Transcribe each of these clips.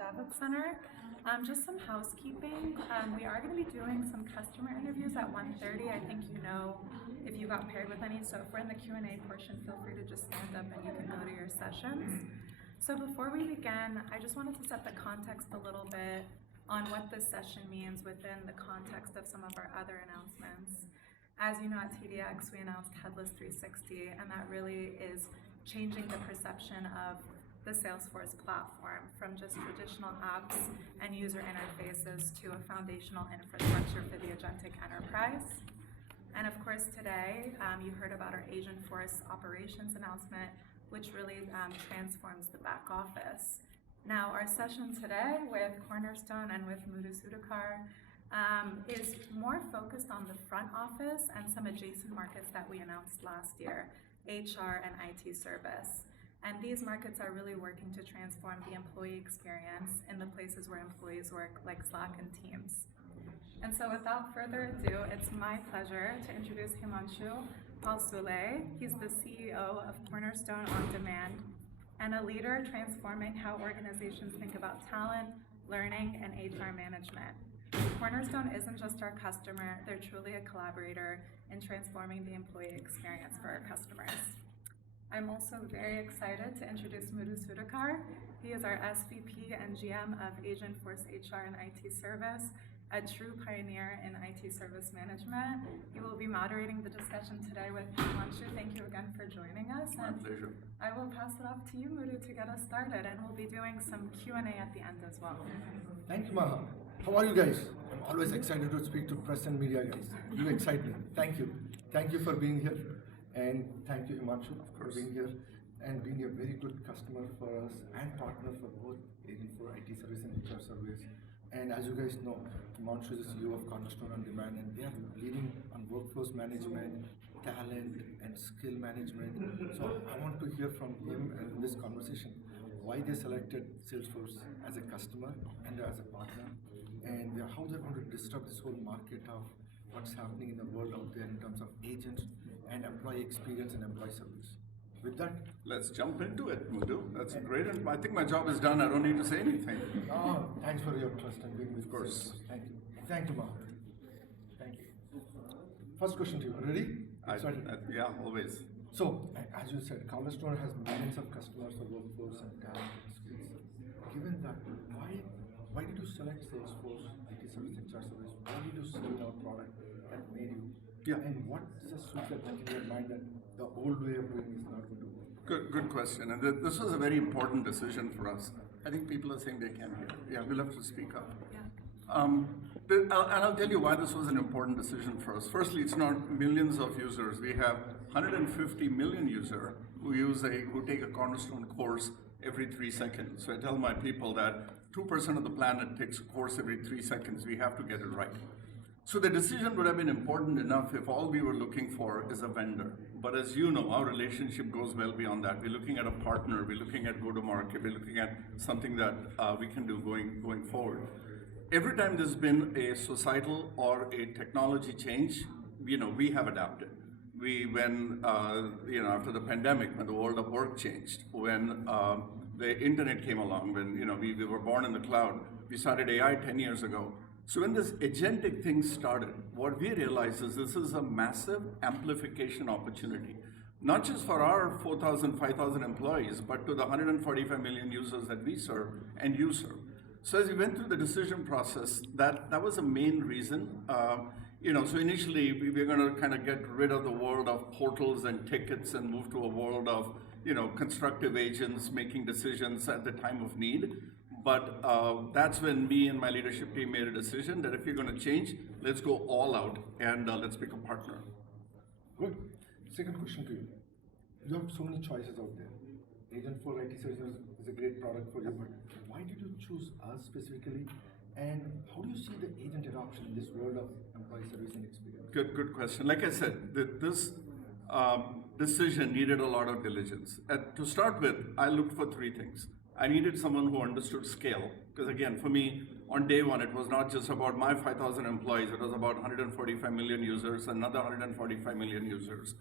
Javits Center. Just some housekeeping. We are going to be doing some customer interviews at 1:30. I think you know if you got paired with any. So if we're in the Q&A portion, feel free to just stand up and you can go to your sessions. So before we begin, I just wanted to set the context a little bit on what this session means within the context of some of our other announcements. As you know, at TDX, we announced Headless 360, and that really is changing the perception of the Salesforce platform from just traditional apps and user interfaces to a foundational infrastructure for the agentic enterprise. And of course, today, you heard about our Agentforce operations announcement, which really transforms the back office. Now, our session today with Cornerstone and with Muddu Sudhakar is more focused on the front office and some adjacent markets that we announced last year, HR and IT service. And these markets are really working to transform the employee experience in the places where employees work, like Slack and Teams. And so without further ado, it's my pleasure to introduce Himanshu Palsule. He's the CEO of Cornerstone On Demand and a leader transforming how organizations think about talent, learning, and HR management. Cornerstone isn't just our customer, they're truly a collaborator in transforming the employee experience for our customers. I'm also very excited to introduce Muddu Sudhakar. He is our SVP and GM of Agentforce HR and IT Service, a true pioneer in IT service management. He will be moderating the discussion today with Himanshu. Thank you again for joining us. My pleasure. I will pass it off to you, Muddu, to get us started, and we'll be doing some Q&A at the end as well. Thank you, Maha. How are you guys? I'm always excited to speak to press and media guys. You excite me. Thank you. Thank you for being here. And thank you, Himanshu, for being here and being a very good customer for us and partner for both Agentforce IT service and HR service. And as you guys know, Himanshu is the CEO of Cornerstone On Demand, and they are leading on workforce management, talent, and skill management. So I want to hear from him in this conversation why they selected Salesforce as a customer and as a partner, and how they're going to disrupt this whole market of what's happening in the world out there in terms of agents and employee experience and employee service. With that, let's jump into it, Muddu. That's great, and I think my job is done. I don't need to say anything. Oh, thanks for your trust and being with us. Of course. Thank you. Thank you, Maha. Thank you. First question to you. Ready? Yeah, always. So, as you said, Cornerstone has millions of customers for workforce and talent and skills. Given that, why did you select Salesforce IT service and HR service? Why did you select our product that made you? Yeah. And what's the switch that went in your mind that the old way of doing is not going to work? Good question. And this was a very important decision for us. I think people are saying they can't hear. Yeah, we'll have to speak up. Yeah. And I'll tell you why this was an important decision for us. Firstly, it's not millions of users. We have 150 million users who take a Cornerstone course every 3 seconds. So I tell my people that 2% of the planet takes a course every 3 seconds. We have to get it right. So the decision would have been important enough if all we were looking for is a vendor. But as you know, our relationship goes well beyond that. We're looking at a partner, we're looking at go-to-market, we're looking at something that we can do going forward. Every time there's been a societal or a technology change, we have adapted. After the pandemic, when the world of work changed, when the internet came along, when we were born in the cloud, we started AI 10 years ago. So when this agentic thing started, what we realized is this is a massive amplification opportunity, not just for our 4,000, 5,000 employees, but to the 145 million users that we serve and you serve. So as we went through the decision process, that was the main reason. So initially we were going to kind of get rid of the world of portals and tickets and move to a world of constructive agents making decisions at the time of need. But that's when me and my leadership team made a decision that if you're going to change, let's go all out and let's pick a partner. Good. Second question to you. You have so many choices out there. Agentforce IT services is a great product for you, but why did you choose us specifically? And how do you see the agent adoption in this world of employee service and experience? Good question. Like I said, this decision needed a lot of diligence. To start with, I looked for 3 things. I needed someone who understood scale, because again, for me, on day one, it was not just about my 5,000 employees, it was about 145 million users, another 145 million users.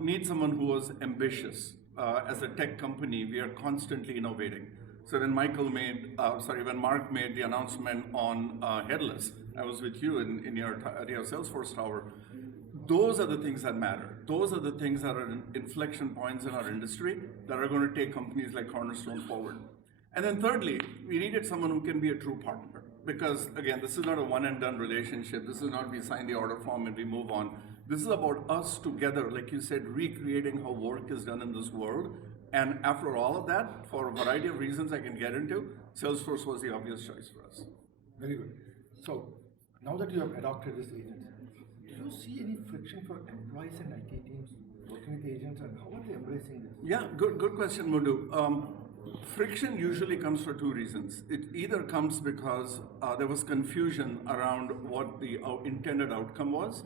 Need someone who was ambitious. As a tech company, we are constantly innovating. So when when Mark made the announcement on headless, I was with you in your Salesforce tower. Those are the things that matter. Those are the things that are inflection points in our industry that are going to take companies like Cornerstone forward. And then thirdly, we needed someone who can be a true partner. Because again, this is not a one and done relationship. This is not we sign the order form and we move on. This is about us together, like you said, recreating how work is done in this world. And after all of that, for a variety of reasons I can get into, Salesforce was the obvious choice for us. Very good. So now that you have adopted this agent, do you see any friction for employees and IT teams working with agents, and how are they embracing this? Yeah, good question, Muddu. Friction usually comes for two reasons. It either comes because there was confusion around what the intended outcome was,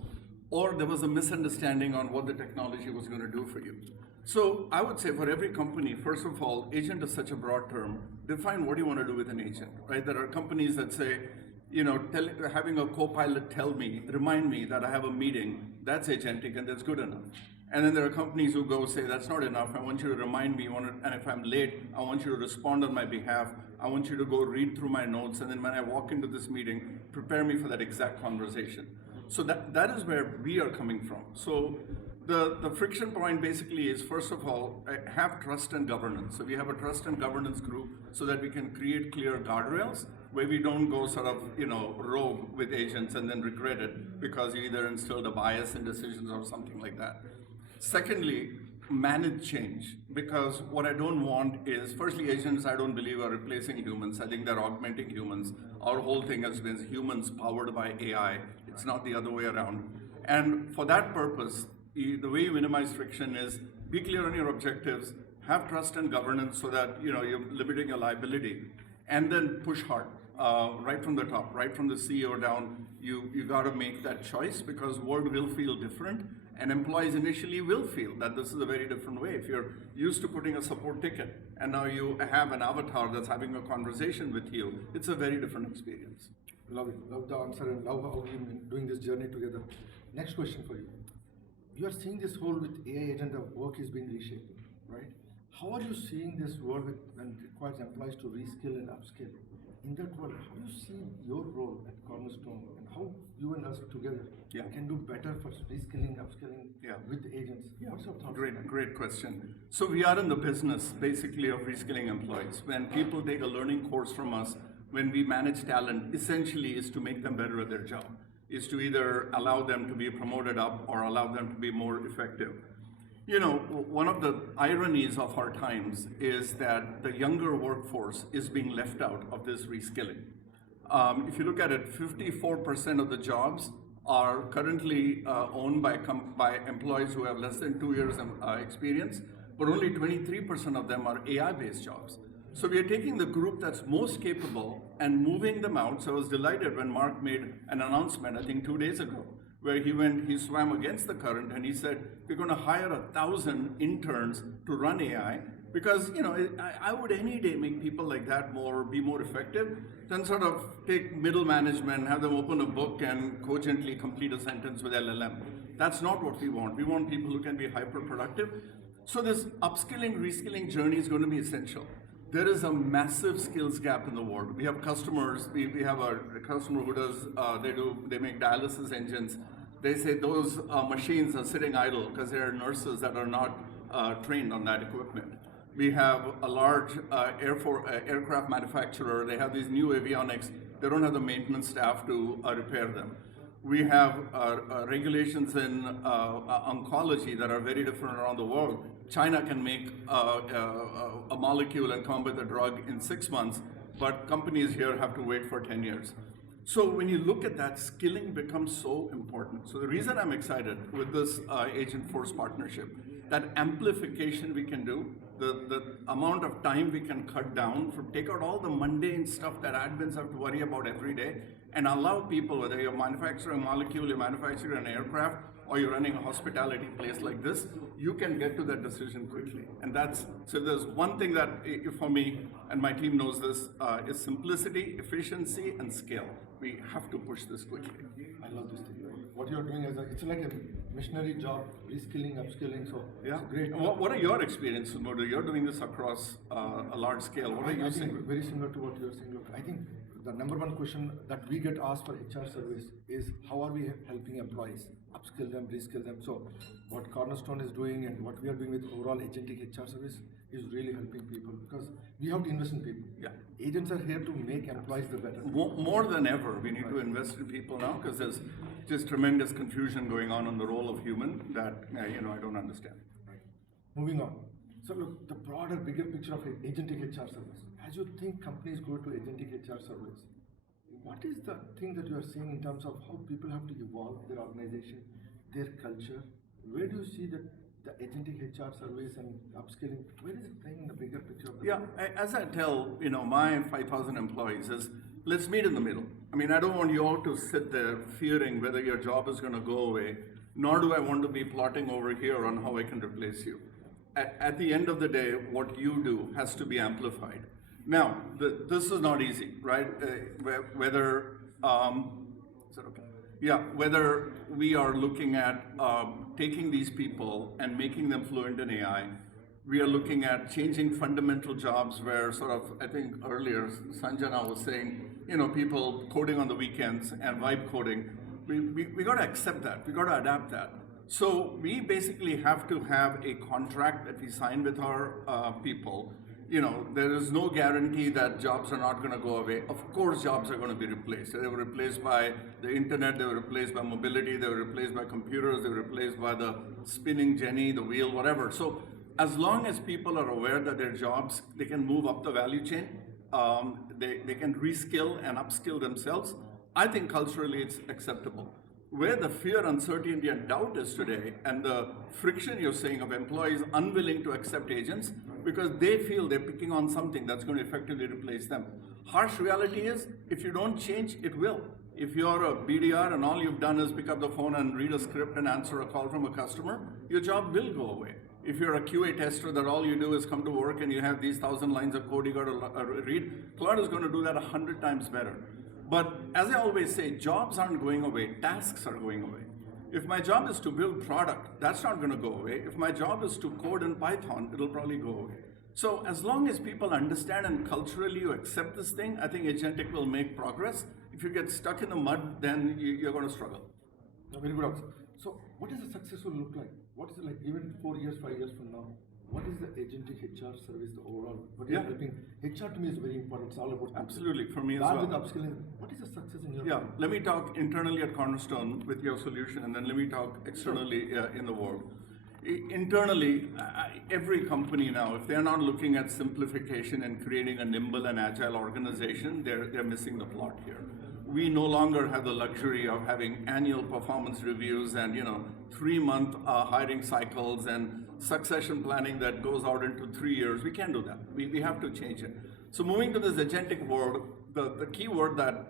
or there was a misunderstanding on what the technology was going to do for you. So I would say for every company, first of all, agent is such a broad term. Define what you want to do with an agent, right? There are companies that say, having a co-pilot remind me that I have a meeting, that's agentic and that's good enough. And then there are companies who go say, that's not enough, I want you to remind me, and if I'm late, I want you to respond on my behalf, I want you to go read through my notes, and then when I walk into this meeting, prepare me for that exact conversation. So that is where we are coming from. So the friction point basically is, first of all, have trust and governance. So we have a trust and governance group so that we can create clear guardrails where we don't go sort of, rogue with agents and then regret it because you either instilled a bias in decisions or something like that. Secondly, manage change, because what I don't want is, firstly, agents I don't believe are replacing humans. I think they're augmenting humans. Our whole thing has been humans powered by AI. It's not the other way around. And for that purpose, the way you minimize friction is be clear on your objectives, have trust and governance so that you're limiting your liability, and then push hard. Right from the top, right from the CEO down, you got to make that choice because world will feel different. And employees initially will feel that this is a very different way. If you're used to putting a support ticket and now you have an avatar that's having a conversation with you, it's a very different experience. Love it. Love the answer and love how you've been doing this journey together. Next question for you. You are seeing this whole with AI agent of work is being reshaped, right? How are you seeing this world when it requires employees to reskill and upskill? In that world, how do you see your role at Cornerstone and how you and us together can do better for reskilling, upskilling with agents? What's your thoughts? Great question. So we are in the business basically of reskilling employees. When people take a learning course from us, when we manage talent, essentially is to make them better at their job, is to either allow them to be promoted up or allow them to be more effective. One of the ironies of our times is that the younger workforce is being left out of this reskilling. If you look at it, 54% of the jobs are currently owned by employees who have less than 2 years experience, but only 23% of them are AI-based jobs. So we are taking the group that's most capable and moving them out. So I was delighted when Mark made an announcement, I think 2 days ago, where he swam against the current and he said, we're going to hire 1,000 interns to run AI because, I would any day make people like that be more effective than sort of take middle management, have them open a book and cogently complete a sentence with LLM. That's not what we want. We want people who can be hyper productive. So this upskilling, reskilling journey is going to be essential. There is a massive skills gap in the world. We have customers, we have a customer who does, they make dialysis engines. They say those machines are sitting idle because there are nurses that are not trained on that equipment. We have a large aircraft manufacturer. They have these new avionics. They don't have the maintenance staff to repair them. We have regulations in oncology that are very different around the world. China can make a molecule and come up with a drug in 6 months, but companies here have to wait for 10 years. So when you look at that, skilling becomes so important. So the reason I'm excited with this Agent Force partnership, that amplification we can do, the amount of time we can cut down, take out all the mundane stuff that admins have to worry about every day, and allow people, whether you're manufacturing a molecule, you're manufacturing an aircraft, or you're running a hospitality place like this, you can get to that decision quickly. And so there's one thing that for me, and my team knows this, is simplicity, efficiency, and scale. We have to push this quickly. I love this thing. what you're doing it's like a missionary job, reskilling, upskilling. So Yeah. it's great. What are your experiences, Muddu? You're doing this across a large scale. What are you I seeing? think very similar to what you're saying. Look, I think the number one question that we get asked for HR service is how are we helping employees upskill them, reskill them. So what Cornerstone is doing and what we are doing with overall agentic HR service is really helping people because we have to invest in people. Yeah. Agents are here to make employees the better. More than ever, we need to invest in people now because there's just tremendous confusion going on the role of human that I don't understand. Right. Moving on. So look, the broader, bigger picture of agentic HR service. As you think companies go to agentic HR service, what is the thing that you are seeing in terms of how people have to evolve their organization, their culture? Where do you see the agentic HR service and upskilling? Where is it playing in the bigger picture of the As I tell my 5,000 employees is let's meet in the middle. I mean, I don't want you all to sit there fearing whether your job is going to go away, nor do I want to be plotting over here on how I can replace you. At the end of the day, what you do has to be amplified. Now, this is not easy, right? Whether is that okay? Yeah, whether we are looking at taking these people and making them fluent in AI, we are looking at changing fundamental jobs where I think earlier Sanjana was saying, people coding on the weekends and vibe coding. We got to accept that. We got to adapt that. So we basically have to have a contract that we sign with our people. There is no guarantee that jobs are not going to go away. Of course, jobs are going to be replaced. They were replaced by the internet, they were replaced by mobility, they were replaced by computers, they were replaced by the spinning jenny, the wheel, whatever. So as long as people are aware that their jobs, they can move up the value chain, they can reskill and upskill themselves, I think culturally it's acceptable. Where the fear, uncertainty, and doubt is today, and the friction you're saying of employees unwilling to accept agents because they feel they're picking on something that's going to effectively replace them. Harsh reality is, if you don't change, it will. If you're a BDR and all you've done is pick up the phone and read a script and answer a call from a customer, your job will go away. If you're a QA tester that all you do is come to work and you have these 1,000 lines of code you got to read, Claude is going to do that 100 times better. But as I always say, jobs aren't going away, tasks are going away. If my job is to build product, that's not going to go away. If my job is to code in Python, it'll probably go away. So as long as people understand and culturally you accept this thing, I think agentic will make progress. If you get stuck in the mud, then you're going to struggle. Very good answer. So what does a success will look like? What is it like even 4 years, 5 years from now? What is the agentic HR service, the overall? What is helping? HR to me is very important. It's all about absolutely for me as well. With upskilling, what is the success in your opinion? Let me talk internally at Cornerstone with your solution, and then let me talk externally in the world. Internally, every company now, if they're not looking at simplification and creating a nimble and agile organization, they're missing the plot here. We no longer have the luxury of having annual performance reviews and 3-month hiring cycles and succession planning that goes out into 3 years. We can't do that. We have to change it. So moving to this agentic world, the key word that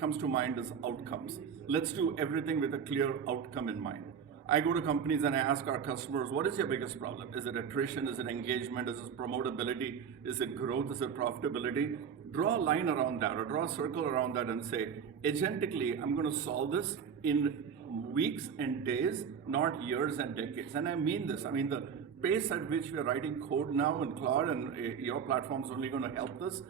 comes to mind is outcomes. Let's do everything with a clear outcome in mind. I go to companies and I ask our customers, what is your biggest problem? Is it attrition? Is it engagement? Is it promotability? Is it growth? Is it profitability? Draw a line around that or draw a circle around that and say, agentically, I'm going to solve this in weeks and days, not years and decades. And I mean this. I mean, the pace at which we are writing code now in Cloud, and your platform is only going to help this,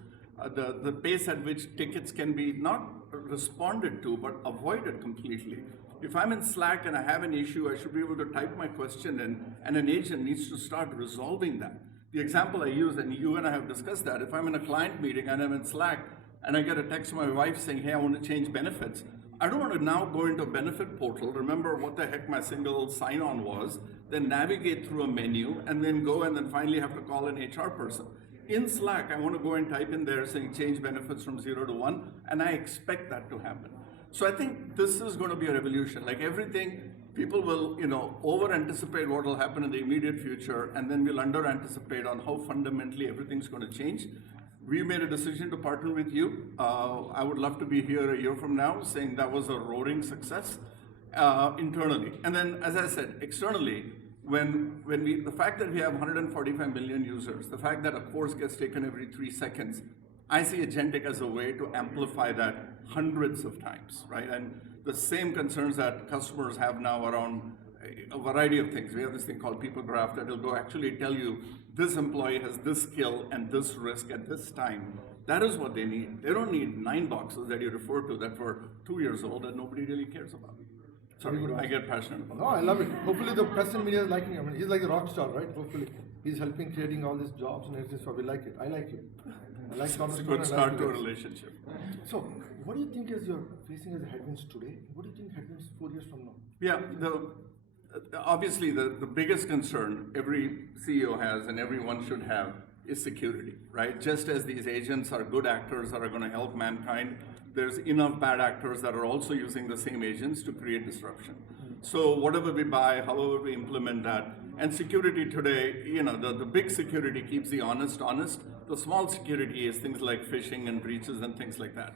the pace at which tickets can be not responded to, but avoided completely. If I'm in Slack and I have an issue, I should be able to type my question in, and an agent needs to start resolving that. The example I use, and you and I have discussed that, if I'm in a client meeting and I'm in Slack, and I get a text from my wife saying, hey, I want to change benefits, I don't want to now go into a benefit portal, remember what the heck my single sign-on was, then navigate through a menu, and then go and then finally have to call an HR person. In Slack, I want to go and type in there saying change benefits from 0 to 1, and I expect that to happen. So I think this is going to be a revolution. Like everything, people will, over-anticipate what will happen in the immediate future, and then we'll under-anticipate on how fundamentally everything's going to change. We made a decision to partner with you. I would love to be here a year from now saying that was a roaring success internally. And then, as I said, externally, the fact that we have 145 million users, the fact that a course gets taken every 3 seconds, I see agentic as a way to amplify that hundreds of times, right? And the same concerns that customers have now around a variety of things. We have this thing called people graph that will go actually tell you this employee has this skill and this risk at this time. That is what they need. They don't need 9 boxes that you refer to that were 2 years old that nobody really cares about. Sorry, I get passionate about No, I love it. Hopefully the press and media is liking him. I mean, he's like a rock star, right? Hopefully he's helping creating all these jobs and everything. So we like it. I like you. I like It's a Cornerstone. good I start like to you a guys. relationship. So what do you think is you're facing as headwinds today? What do you think headwinds 4 years from now? Yeah, obviously the biggest concern every CEO has and everyone should have is security, right? Just as these agents are good actors that are going to help mankind, there's enough bad actors that are also using the same agents to create disruption. So whatever we buy, however we implement that, and security today, the big security keeps the honest. The small security is things like phishing and breaches and things like that.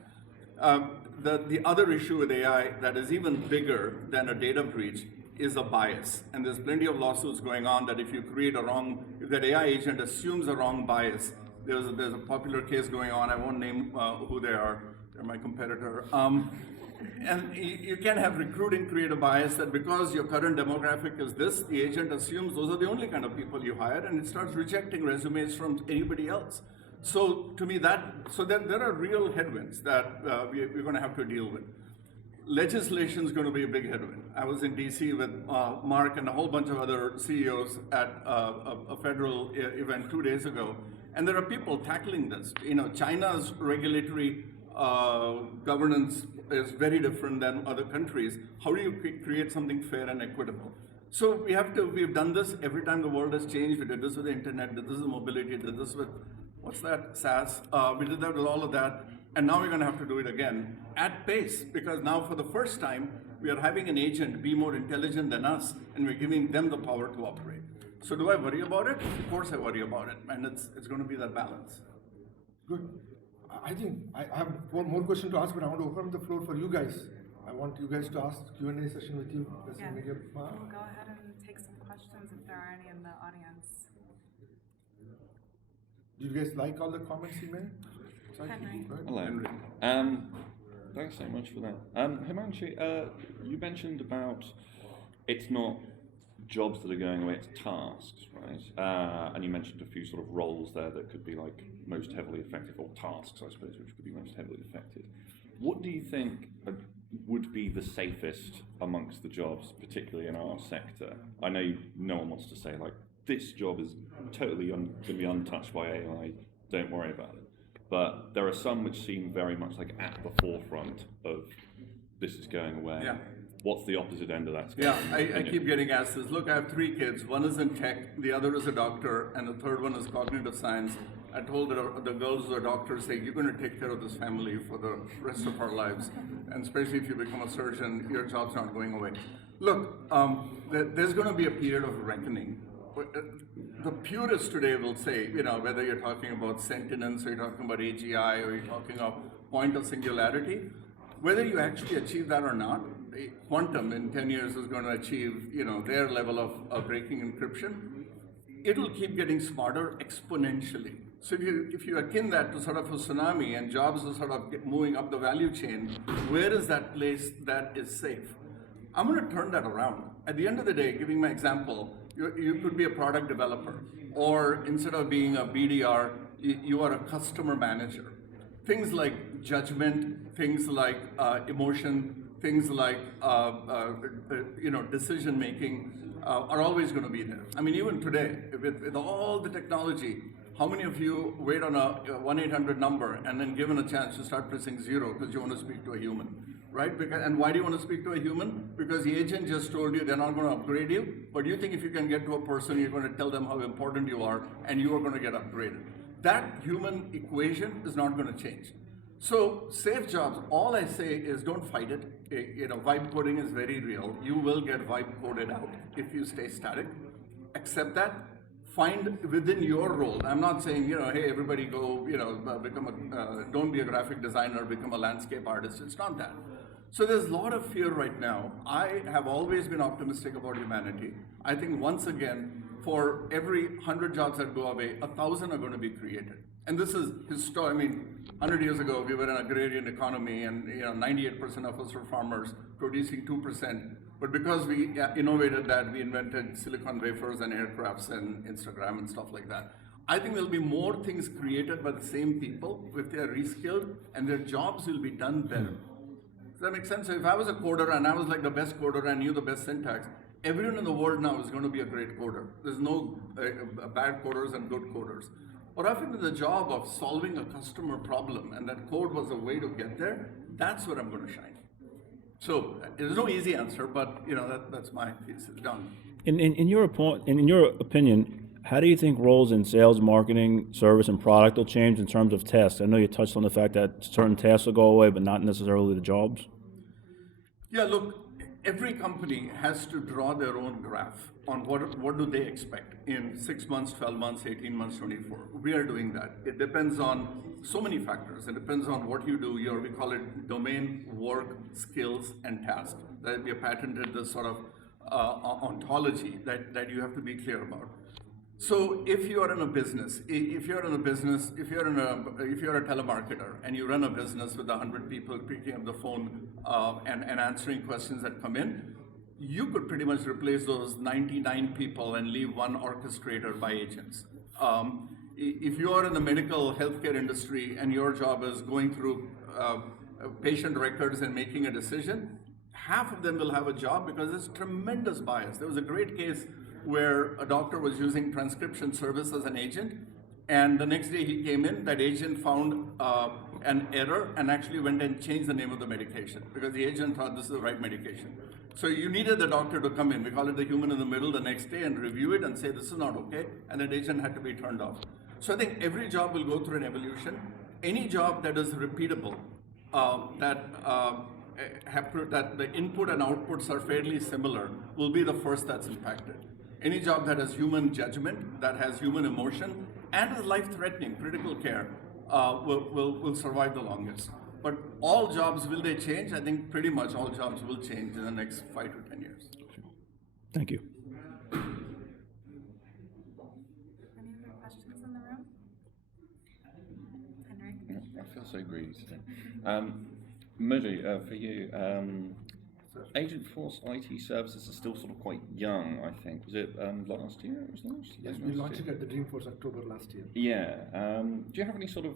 The other issue with AI that is even bigger than a data breach is a bias. And there's plenty of lawsuits going on that if you create if that AI agent assumes a wrong bias, there's a popular case going on, I won't name who they are, they're my competitor. And you can have recruiting create a bias that because your current demographic is this, the agent assumes those are the only kind of people you hire, and it starts rejecting resumes from anybody else. So to me, there are real headwinds that we're going to have to deal with. Legislation is going to be a big headwind. I was in DC with Mark and a whole bunch of other CEOs at a federal event 2 days ago, and there are people tackling this. China's regulatory governance is very different than other countries. How do you create something fair and equitable? So we've done this every time the world has changed. We did this with the internet, did this with mobility, did this with, SaaS? We did that with all of that. And now we're going to have to do it again at pace, because now for the first time, we are having an agent be more intelligent than us, and we're giving them the power to operate. So do I worry about it? Of course I worry about it. And it's going to be that balance. Good. I think I have one more question to ask, but I want to open up the floor for you guys. I want you guys to ask Q&A session with you. Yeah. We'll go ahead and take some questions if there are any in the audience. Do you guys like all the comments he made? Henry. Hello. Thanks so much for that. Himanshu, you mentioned about it's not jobs that are going away, it's tasks, right? And you mentioned a few sort of roles there that could be like most heavily affected, or tasks, I suppose, which could be most heavily affected. What do you think would be the safest amongst the jobs, particularly in our sector? I know no one wants to say, like, this job is totally going to be untouched by AI, don't worry about it. But there are some which seem very much like at the forefront of this is going away. Yeah. What's the opposite end of that Yeah, spectrum? I keep getting asked this. Look, I have 3 kids. One is in tech, the other is a doctor, and the third one is cognitive science. I told the girls who are doctors, say, you're going to take care of this family for the rest of our lives. And especially if you become a surgeon, your job's not going away. Look, there's going to be a period of reckoning. The purists today will say, whether you're talking about sentience, or you're talking about AGI, or you're talking of point of singularity, whether you actually achieve that or not, quantum in 10 years is going to achieve, their level of breaking encryption. It'll keep getting smarter exponentially. So if you akin that to sort of a tsunami and jobs are sort of moving up the value chain, where is that place that is safe? I'm going to turn that around. At the end of the day, giving my example, you could be a product developer, or instead of being a BDR, you are a customer manager. Things like judgment, things like emotion, things like decision making are always going to be there. I mean, even today, with all the technology, how many of you wait on a 1-800 number and then given a chance to start pressing 0 because you want to speak to a human, right? And why do you want to speak to a human? Because the agent just told you they're not going to upgrade you, but you think if you can get to a person, you're going to tell them how important you are, and you are going to get upgraded. That human equation is not going to change. So safe jobs, all I say is don't fight it. Vibe coding is very real. You will get vibe coded out if you stay static. Accept that. Find within your role. I'm not saying, hey, everybody go, don't be a graphic designer, become a landscape artist. It's not that. So there's a lot of fear right now. I have always been optimistic about humanity. I think once again, for every 100 jobs that go away, 1,000 are going to be created. And this is historic. I mean, 100 years ago, we were an agrarian economy, and 98% of us were farmers producing 2%. But because we innovated that, we invented silicon wafers and aircrafts and Instagram and stuff like that. I think there'll be more things created by the same people if they are reskilled, and their jobs will be done better. Does that make sense? So if I was a coder and I was like the best coder and knew the best syntax, everyone in the world now is going to be a great coder. There's no bad coders and good coders. But I think the job of solving a customer problem, and that code was a way to get there, that's where I'm going to shine. So there's no easy answer, but that's my thesis. Done. In your opinion, how do you think roles in sales, marketing, service, and product will change in terms of tasks? I know you touched on the fact that certain tasks will go away, but not necessarily the jobs. Yeah, look, every company has to draw their own graph on what do they expect in 6 months, 12 months, 18 months, 24. We are doing that. It depends on so many factors. It depends on what you do. We call it domain, work, skills, and task. That we have patented this sort of ontology that you have to be clear about. So if you are in a business, if you're a telemarketer and you run a business with 100 people picking up the phone and answering questions that come in, you could pretty much replace those 99 people and leave one orchestrator by agents. If you are in the medical healthcare industry and your job is going through patient records and making a decision, half of them will have a job because there's tremendous bias. There was a great case where a doctor was using transcription service as an agent, and the next day he came in, that agent found an error and actually went and changed the name of the medication because the agent thought this is the right medication. So you needed the doctor to come in, we call it the human in the middle, the next day and review it and say this is not okay, and that agent had to be turned off. So I think every job will go through an evolution. Any job that is repeatable, that the input and outputs are fairly similar, will be the first that's impacted. Any job that has human judgment, that has human emotion, and is life-threatening, critical care, will survive the longest. But all jobs, will they change? I think pretty much all jobs will change in the next 5 to 10 years. Thank you. Any other questions in the room? Henry? I feel so greedy today. Muddu, for you, Agentforce IT services are still sort of quite young, I think. Was it last year it was launched? Yes, we launched it at the Dreamforce October last year. Yeah. Do you have any sort of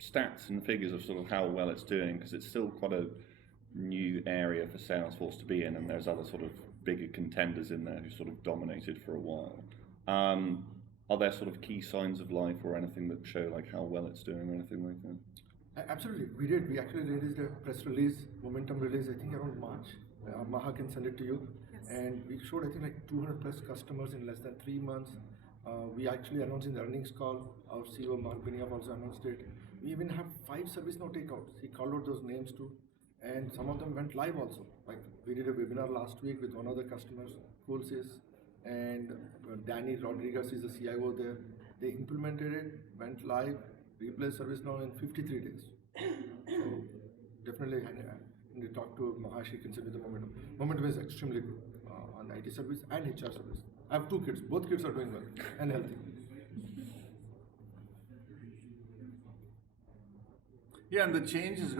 stats and figures of sort of how well it's doing? Because it's still quite a new area for Salesforce to be in, and there's other sort of bigger contenders in there who sort of dominated for a while. Are there sort of key signs of life or anything that show like how well it's doing or anything like that? Absolutely, we did. We actually released a press release, momentum release, I think around March. Maha can send it to you. Yes. And we showed, I think, like 200 plus customers in less than 3 months. We actually announced in the earnings call, our CEO Mark Benioff also announced it. We even have 5 ServiceNow takeouts. He called out those names too. And some of them went live also. Like we did a webinar last week with one of the customers, Coolsys, and Danny Rodriguez is the CIO there. They implemented it, went live, replaced ServiceNow in 53 days. So definitely, when you talk to Maha, she can say with the momentum. Momentum is extremely good on IT service and HR service. I have 2 kids. Both kids are doing well and healthy. Yeah, and the change is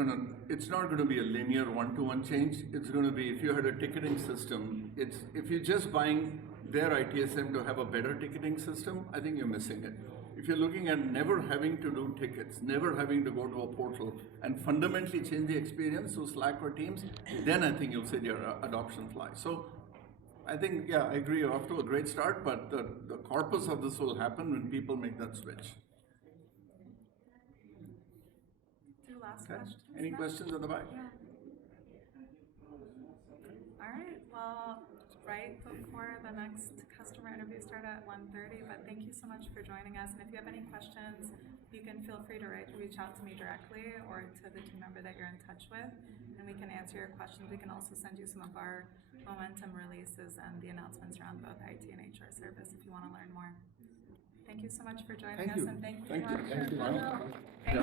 it's not going to be a linear one-to-one change. It's going to be, if you had a ticketing system, if you're just buying their ITSM to have a better ticketing system, I think you're missing it. If you're looking at never having to do tickets, never having to go to a portal and fundamentally change the experience through Slack or Teams, then I think you'll see your adoption fly. So I think, yeah, I agree, you're off to a great start, but the corpus of this will happen when people make that switch. Last Okay. questions. Any now? questions on the back? Yeah. All right. Well, right before the next customer interview start at 1:30, but thank you so much for joining us. And if you have any questions, you can feel free to reach out to me directly or to the team member that you're in touch with, and we can answer your questions. We can also send you some of our momentum releases and the announcements around both IT and HR service if you want to learn more. Thank you so much for joining Thank us, you. and thank you. Thank you. Himanshu. Thank you. Thank